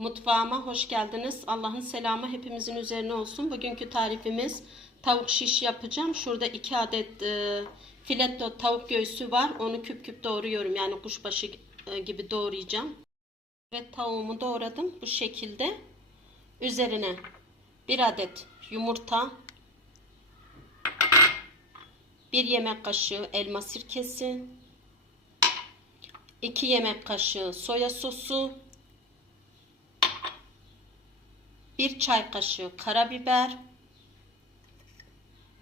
Mutfağıma hoş geldiniz. Allah'ın selamı hepimizin üzerine olsun. Bugünkü tarifimiz tavuk şiş yapacağım. Şurada iki adet e, filetto tavuk göğsü var. Onu küp küp doğruyorum. Yani kuşbaşı e, gibi doğrayacağım. Ve tavuğumu doğradım bu şekilde. Üzerine bir adet yumurta, bir yemek kaşığı elma sirkesi, 2 yemek kaşığı soya sosu, 1 çay kaşığı karabiber,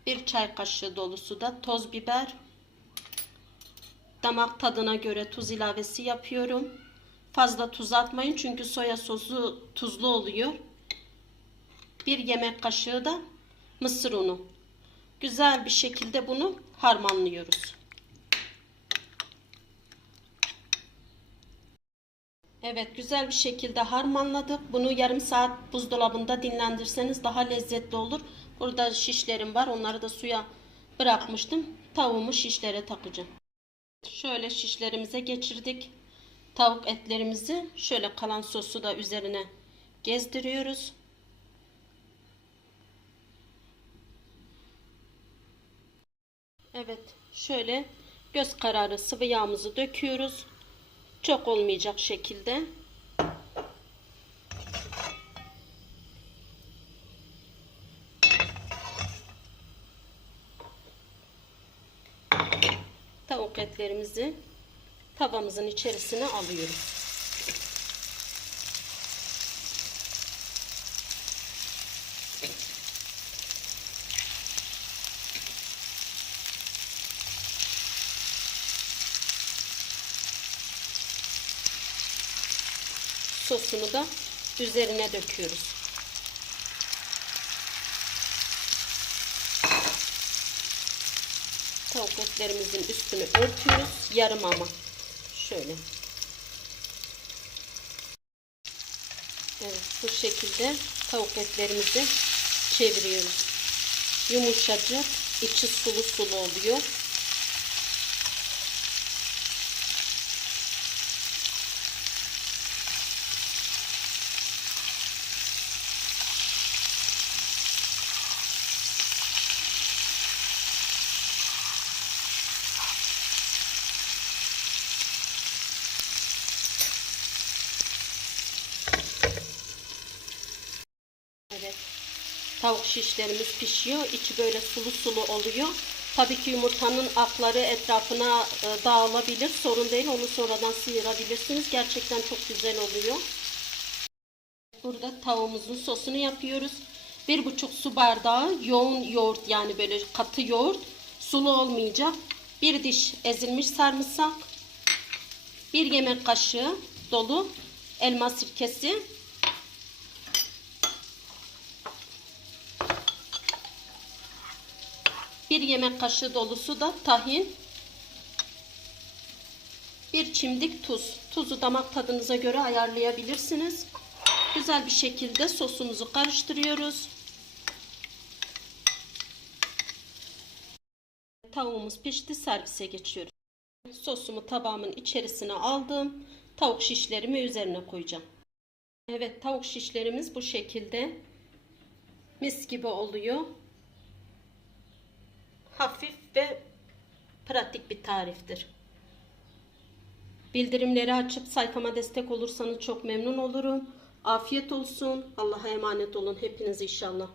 1 çay kaşığı dolusu da toz biber. Damak tadına göre tuz ilavesi yapıyorum. Fazla tuz atmayın çünkü soya sosu tuzlu oluyor. 1 yemek kaşığı da mısır unu. Güzel bir şekilde bunu harmanlıyoruz. Evet güzel bir şekilde harmanladık. Bunu yarım saat buzdolabında dinlendirseniz daha lezzetli olur. Burada şişlerim var. Onları da suya bırakmıştım. Tavuğumu şişlere takacağım. Şöyle şişlerimize geçirdik. Tavuk etlerimizi şöyle kalan sosu da üzerine gezdiriyoruz. Evet şöyle göz kararı sıvı yağımızı döküyoruz. Çok olmayacak şekilde. Tavuk etlerimizi tavamızın içerisine alıyoruz. Sosunu da üzerine döküyoruz. Tavuk etlerimizin üstünü örtüyoruz. Yarım ama. Şöyle. Evet bu şekilde tavuk etlerimizi çeviriyoruz. Yumuşacık, içi sulu sulu oluyor. Evet. Tavuk şişlerimiz pişiyor. İçi böyle sulu sulu oluyor. Tabii ki yumurtanın akları etrafına e, dağılabilir. Sorun değil. Onu sonradan sıyırabilirsiniz. Gerçekten çok güzel oluyor. Burada tavuğumuzun sosunu yapıyoruz. Bir buçuk su bardağı yoğun yoğurt yani böyle katı yoğurt. Sulu olmayacak. Bir diş ezilmiş sarımsak. Bir yemek kaşığı dolu elma sirkesi. Bir yemek kaşığı dolusu da tahin. Bir çimdik tuz. Tuzu damak tadınıza göre ayarlayabilirsiniz. Güzel bir şekilde sosumuzu karıştırıyoruz. Tavuğumuz pişti. Servise geçiyoruz. Sosumu tabağımın içerisine aldım. Tavuk şişlerimi üzerine koyacağım. Evet tavuk şişlerimiz bu şekilde mis gibi oluyor hafif ve pratik bir tariftir. Bildirimleri açıp sayfama destek olursanız çok memnun olurum. Afiyet olsun. Allah'a emanet olun hepiniz inşallah.